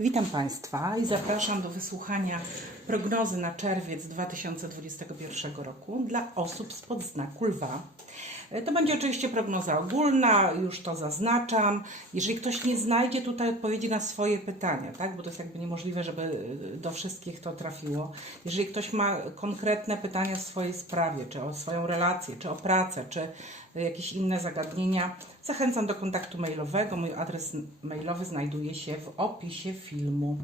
Witam Państwa i zapraszam do wysłuchania prognozy na czerwiec 2021 roku dla osób spod znaku lwa. To będzie oczywiście prognoza ogólna, już to zaznaczam. Jeżeli ktoś nie znajdzie tutaj odpowiedzi na swoje pytania, tak, bo to jest jakby niemożliwe, żeby do wszystkich to trafiło. Jeżeli ktoś ma konkretne pytania w swojej sprawie, czy o swoją relację, czy o pracę, czy jakieś inne zagadnienia, zachęcam do kontaktu mailowego. Mój adres mailowy znajduje się w opisie filmu.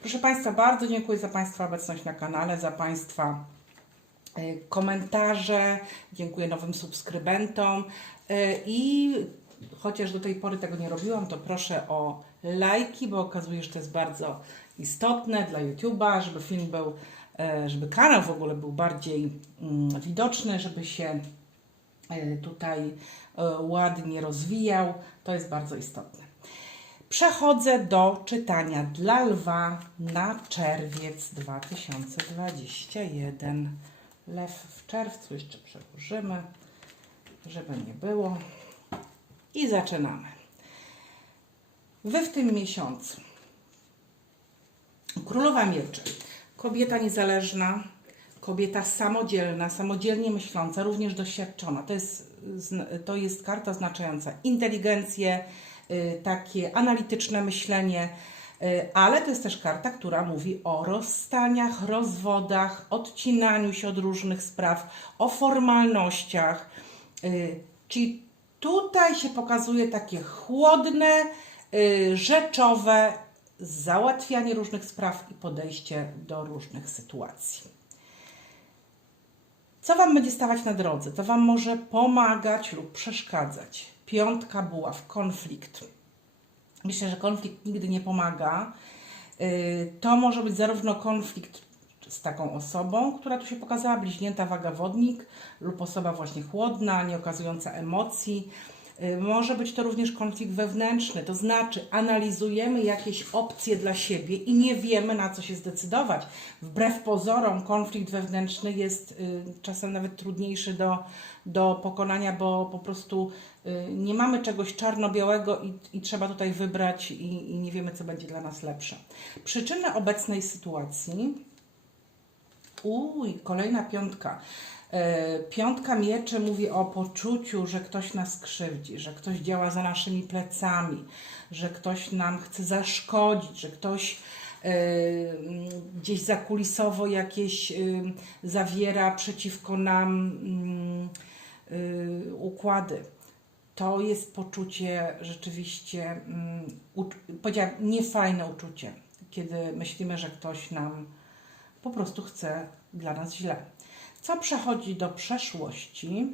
Proszę Państwa, bardzo dziękuję za Państwa obecność na kanale, za Państwa e, komentarze, dziękuję nowym subskrybentom e, i chociaż do tej pory tego nie robiłam, to proszę o lajki, bo okazuje się, że to jest bardzo istotne dla YouTube'a, żeby film był, e, żeby kanał w ogóle był bardziej mm, widoczny, żeby się tutaj ładnie rozwijał. To jest bardzo istotne. Przechodzę do czytania dla lwa na czerwiec 2021. Lew w czerwcu jeszcze przełożymy, żeby nie było. I zaczynamy. Wy w tym miesiącu. Królowa Mieczy. Kobieta niezależna, kobieta samodzielna, samodzielnie myśląca, również doświadczona. To jest, to jest karta oznaczająca inteligencję, takie analityczne myślenie, y, ale to jest też karta, która mówi o rozstaniach, rozwodach, odcinaniu się od różnych spraw, o formalnościach. Y, Czyli tutaj się pokazuje takie chłodne, y, rzeczowe załatwianie różnych spraw i podejście do różnych sytuacji. Co Wam będzie stawać na drodze? Co Wam może pomagać lub przeszkadzać? Piątka buław, konflikt. Myślę, że konflikt nigdy nie pomaga. Y, To może być zarówno konflikt z taką osobą, która tu się pokazała, bliźnięta waga wodnik, lub osoba właśnie chłodna, nie okazująca emocji. Y, Może być to również konflikt wewnętrzny, to znaczy analizujemy jakieś opcje dla siebie i nie wiemy na co się zdecydować. Wbrew pozorom konflikt wewnętrzny jest y, czasem nawet trudniejszy do, do pokonania, bo po prostu y, nie mamy czegoś czarno-białego i, i trzeba tutaj wybrać i, i nie wiemy co będzie dla nas lepsze. Przyczyny obecnej sytuacji Uj, kolejna piątka. E, Piątka mieczy mówi o poczuciu, że ktoś nas krzywdzi, że ktoś działa za naszymi plecami, że ktoś nam chce zaszkodzić, że ktoś e, mm, gdzieś zakulisowo jakieś y, zawiera przeciwko nam mm, y, układy. To jest poczucie rzeczywiście, mm, powiedziałam, niefajne uczucie, kiedy myślimy, że ktoś nam po prostu chce dla nas źle. Co przechodzi do przeszłości?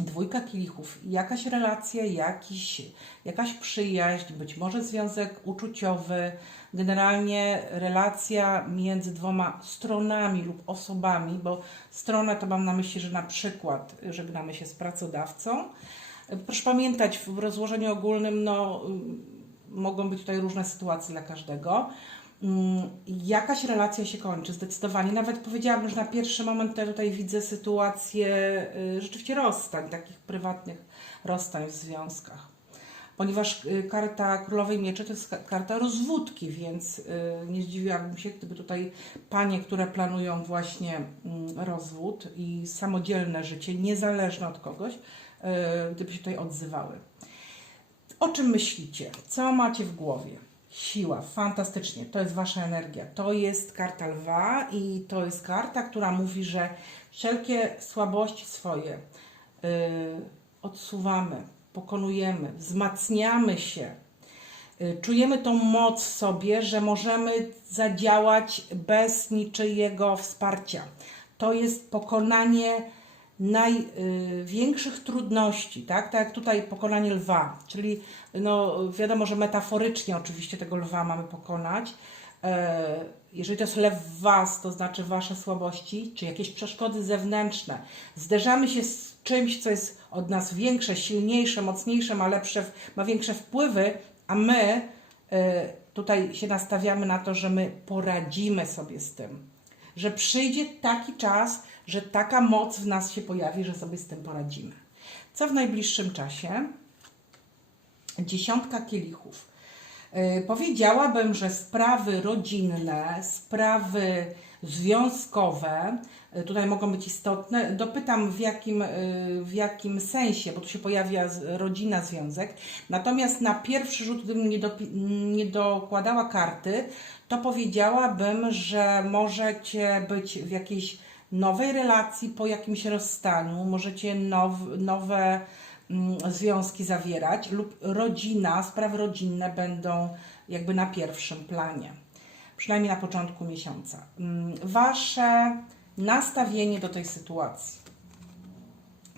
Dwójka kielichów, jakaś relacja, jakiś, jakaś przyjaźń, być może związek uczuciowy, generalnie relacja między dwoma stronami lub osobami, bo strona to mam na myśli, że na przykład żegnamy się z pracodawcą. Proszę pamiętać, w rozłożeniu ogólnym no, mogą być tutaj różne sytuacje dla każdego. Mm, Jakaś relacja się kończy, zdecydowanie. Nawet powiedziałabym, że na pierwszy moment ja tutaj widzę sytuację y, rzeczywiście rozstań, takich prywatnych rozstań w związkach. Ponieważ y, karta Królowej Mieczy to jest ka- karta rozwódki, więc y, nie zdziwiłabym się, gdyby tutaj panie, które planują właśnie mm, rozwód i samodzielne życie, niezależne od kogoś, gdyby się tutaj odzywały. O czym myślicie? Co macie w głowie? Siła, fantastycznie, to jest Wasza energia. To jest karta lwa i to jest karta, która mówi, że wszelkie słabości swoje yy, odsuwamy, pokonujemy, wzmacniamy się. Yy, czujemy tą moc w sobie, że możemy zadziałać bez niczyjego wsparcia. To jest pokonanie największych trudności, tak? Tak jak tutaj pokonanie lwa, czyli no wiadomo, że metaforycznie oczywiście tego lwa mamy pokonać. E, Jeżeli to jest lew was, to znaczy wasze słabości, czy jakieś przeszkody zewnętrzne. Zderzamy się z czymś, co jest od nas większe, silniejsze, mocniejsze, ma lepsze, ma większe wpływy, a my e, tutaj się nastawiamy na to, że my poradzimy sobie z tym że przyjdzie taki czas, że taka moc w nas się pojawi, że sobie z tym poradzimy. Co w najbliższym czasie? Dziesiątka kielichów. Y, Powiedziałabym, że sprawy rodzinne, sprawy związkowe y, tutaj mogą być istotne. Dopytam w jakim, y, w jakim sensie, bo tu się pojawia rodzina, związek. Natomiast na pierwszy rzut, gdybym nie, dopi- nie dokładała karty, to powiedziałabym, że możecie być w jakiejś nowej relacji po jakimś rozstaniu, możecie now, nowe mm, związki zawierać lub rodzina, sprawy rodzinne będą jakby na pierwszym planie, przynajmniej na początku miesiąca. Mm, Wasze nastawienie do tej sytuacji.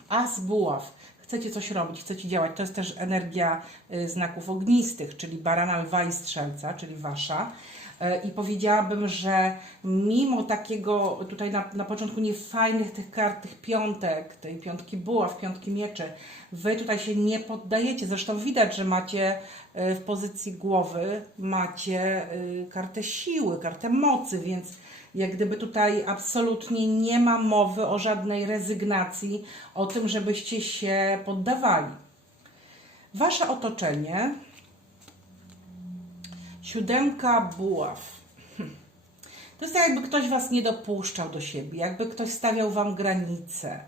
As buław. Chcecie coś robić, chcecie działać. To jest też energia y, znaków ognistych, czyli barana, lwa i strzelca, czyli wasza. E, I powiedziałabym, że mimo takiego tutaj na, na początku niefajnych tych kart, tych piątek, tej piątki buław, piątki mieczy, wy tutaj się nie poddajecie. Zresztą widać, że macie e, w pozycji głowy macie y, kartę siły, kartę mocy, więc jak gdyby tutaj absolutnie nie ma mowy o żadnej rezygnacji, o tym, żebyście się poddawali. Wasze otoczenie, siódemka buław. Hm. To jest tak, jakby ktoś was nie dopuszczał do siebie, jakby ktoś stawiał wam granice,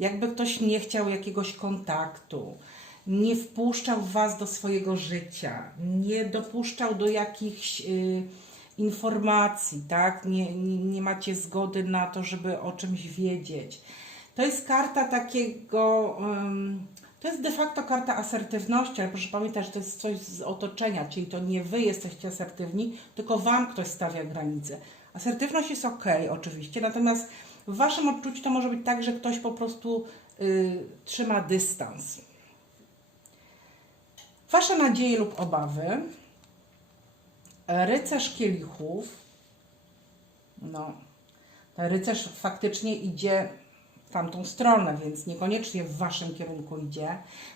jakby ktoś nie chciał jakiegoś kontaktu, nie wpuszczał was do swojego życia, nie dopuszczał do jakichś y, informacji, tak? Nie, nie, nie macie zgody na to, żeby o czymś wiedzieć. To jest karta takiego. ym, to jest de facto karta asertywności, ale proszę pamiętać, że to jest coś z otoczenia, czyli to nie wy jesteście asertywni, tylko wam ktoś stawia granice. Asertywność jest ok, oczywiście, natomiast w waszym odczuciu to może być tak, że ktoś po prostu y, trzyma dystans. Wasze nadzieje lub obawy. Rycerz kielichów. No, rycerz faktycznie idzie tamtą stronę, więc niekoniecznie w waszym kierunku idzie.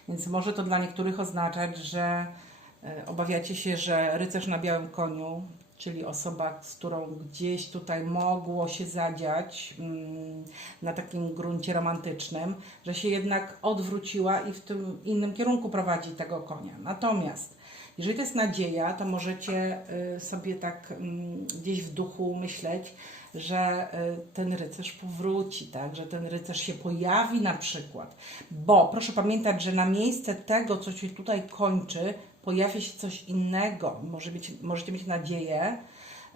Więc może to dla niektórych oznaczać, że e, obawiacie się, że rycerz na białym koniu, czyli osoba, z którą gdzieś tutaj mogło się zadziać mm, na takim gruncie romantycznym, że się jednak odwróciła i w tym innym kierunku prowadzi tego konia. Natomiast jeżeli to jest nadzieja, to możecie y, sobie tak mm, gdzieś w duchu myśleć, że y, ten rycerz powróci, tak? że ten rycerz się pojawi na przykład. Bo proszę pamiętać, że na miejsce tego, co się tutaj kończy, pojawia się coś innego. Może możecie mieć nadzieję,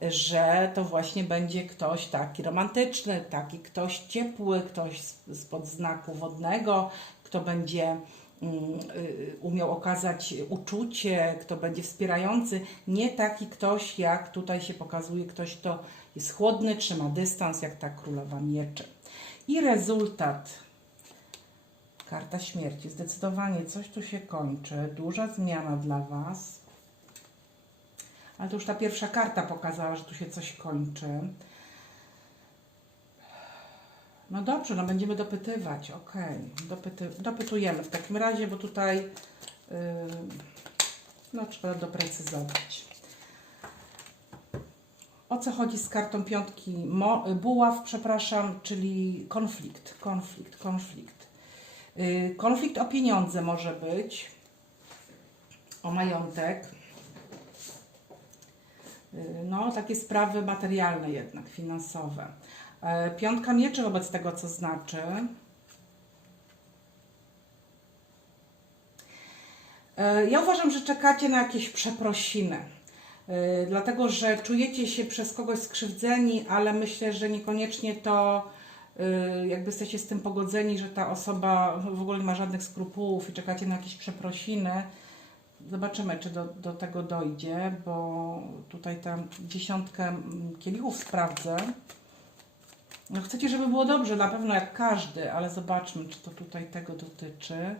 że to właśnie będzie ktoś taki romantyczny, taki ktoś ciepły, ktoś spod znaku wodnego, kto będzie umiał okazać uczucie, kto będzie wspierający, nie taki ktoś, jak tutaj się pokazuje, ktoś, kto jest chłodny, trzyma dystans, jak ta królowa mieczy. I rezultat. Karta śmierci. Zdecydowanie coś tu się kończy. Duża zmiana dla Was. Ale to już ta pierwsza karta pokazała, że tu się coś kończy. No dobrze, no będziemy dopytywać, okej. Dopyty, dopytujemy w takim razie, bo tutaj yy, no trzeba doprecyzować. O co chodzi z kartą piątki Mo, buław, przepraszam, czyli konflikt, konflikt, konflikt. Yy, konflikt o pieniądze może być, o majątek. Yy, No, takie sprawy materialne jednak, finansowe. E, Piątka mieczy wobec tego, co znaczy. E, Ja uważam, że czekacie na jakieś przeprosiny. E, Dlatego, że czujecie się przez kogoś skrzywdzeni, ale myślę, że niekoniecznie to jakby jesteście z tym pogodzeni, że ta osoba w ogóle nie ma żadnych skrupułów i czekacie na jakieś przeprosiny. Zobaczymy, czy do, do tego dojdzie, bo tutaj tam dziesiątkę kielichów sprawdzę. No chcecie, żeby było dobrze, na pewno jak każdy, ale zobaczmy, czy to tutaj tego dotyczy.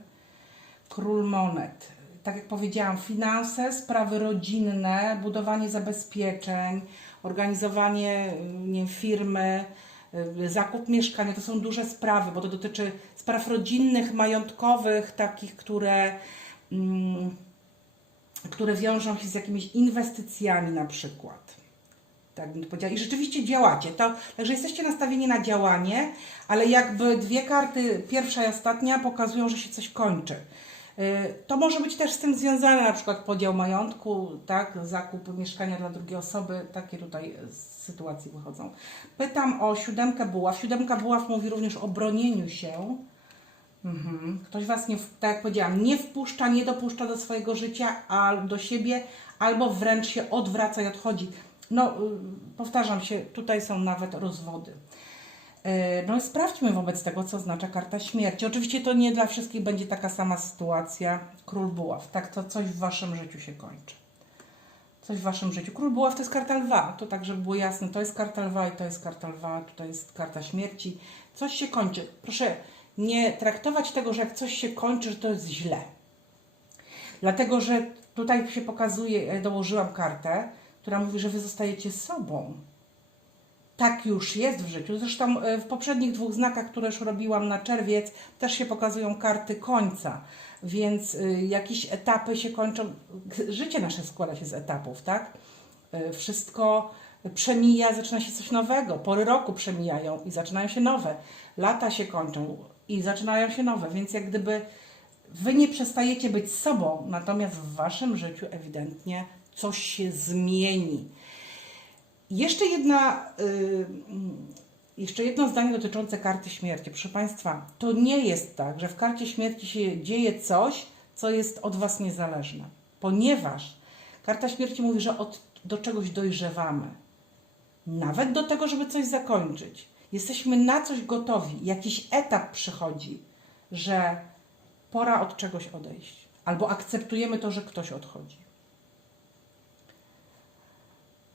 Król monet. Tak jak powiedziałam, finanse, sprawy rodzinne, budowanie zabezpieczeń, organizowanie y, nie firmy, y, zakup mieszkania, to są duże sprawy, bo to dotyczy spraw rodzinnych, majątkowych, takich, które, mm, które wiążą się z jakimiś inwestycjami na przykład tak bym to powiedziała. I rzeczywiście działacie. To, także jesteście nastawieni na działanie, ale jakby dwie karty, pierwsza i ostatnia, pokazują, że się coś kończy. Y, To może być też z tym związane, na przykład podział majątku, tak, zakup mieszkania dla drugiej osoby, takie tutaj sytuacje wychodzą. Pytam o siódemkę buław. Siódemka buław mówi również o bronieniu się. Mhm. Ktoś Was, nie, tak jak powiedziałam, nie wpuszcza, nie dopuszcza do swojego życia, a do siebie, albo wręcz się odwraca i odchodzi. No, y, powtarzam się, tutaj są nawet rozwody. E, No i sprawdźmy wobec tego, co oznacza karta śmierci. Oczywiście to nie dla wszystkich będzie taka sama sytuacja. Król buław, tak, to coś w Waszym życiu się kończy. Coś w Waszym życiu. Król buław to jest karta lwa, to tak, żeby było jasne, to jest karta lwa i to jest karta lwa, tutaj jest karta śmierci. Coś się kończy. Proszę nie traktować tego, że jak coś się kończy, że to jest źle. Dlatego, że tutaj się pokazuje, dołożyłam kartę, która mówi, że Wy zostajecie sobą tak już jest w życiu. Zresztą e, w poprzednich dwóch znakach, które już robiłam na czerwiec, też się pokazują karty końca, więc y, jakieś etapy się kończą. Życie nasze składa się z etapów, tak? Y, Wszystko przemija, zaczyna się coś nowego. Pory roku przemijają i zaczynają się nowe. Lata się kończą i zaczynają się nowe, więc jak gdyby wy nie przestajecie być sobą, natomiast w waszym życiu ewidentnie coś się zmieni. Jeszcze jedna, y, mm, jeszcze jedno zdanie dotyczące karty śmierci. Proszę Państwa, to nie jest tak, że w karcie śmierci się dzieje coś, co jest od Was niezależne, ponieważ karta śmierci mówi, że od, do czegoś dojrzewamy. Nawet do tego, żeby coś zakończyć. Jesteśmy na coś gotowi. Jakiś etap przychodzi, że pora od czegoś odejść. Albo akceptujemy to, że ktoś odchodzi.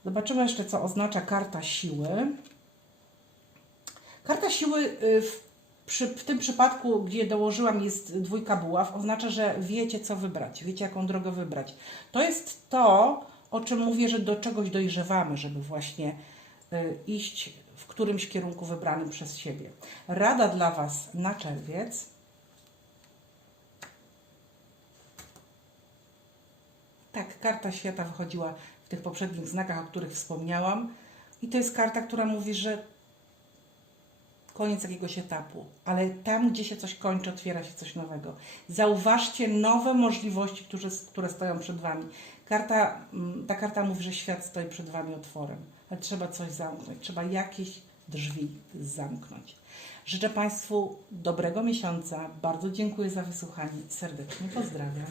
Zobaczymy jeszcze, co oznacza karta siły. Karta siły y, w, przy, w tym przypadku, gdzie dołożyłam, jest dwójka buław, oznacza, że wiecie, co wybrać, wiecie, jaką drogę wybrać. To jest to, o czym mówię, że do czegoś dojrzewamy, żeby właśnie y, iść w którymś kierunku wybranym przez siebie. Rada dla Was na czerwiec. Tak, karta świata wychodziła tych poprzednich znakach, o których wspomniałam. I to jest karta, która mówi, że koniec jakiegoś etapu, ale tam, gdzie się coś kończy, otwiera się coś nowego. Zauważcie nowe możliwości, które, które stoją przed Wami. Karta, mm, ta karta mówi, że świat stoi przed Wami otworem, ale trzeba coś zamknąć, trzeba jakieś drzwi zamknąć. Życzę Państwu dobrego miesiąca. Bardzo dziękuję za wysłuchanie. Serdecznie pozdrawiam.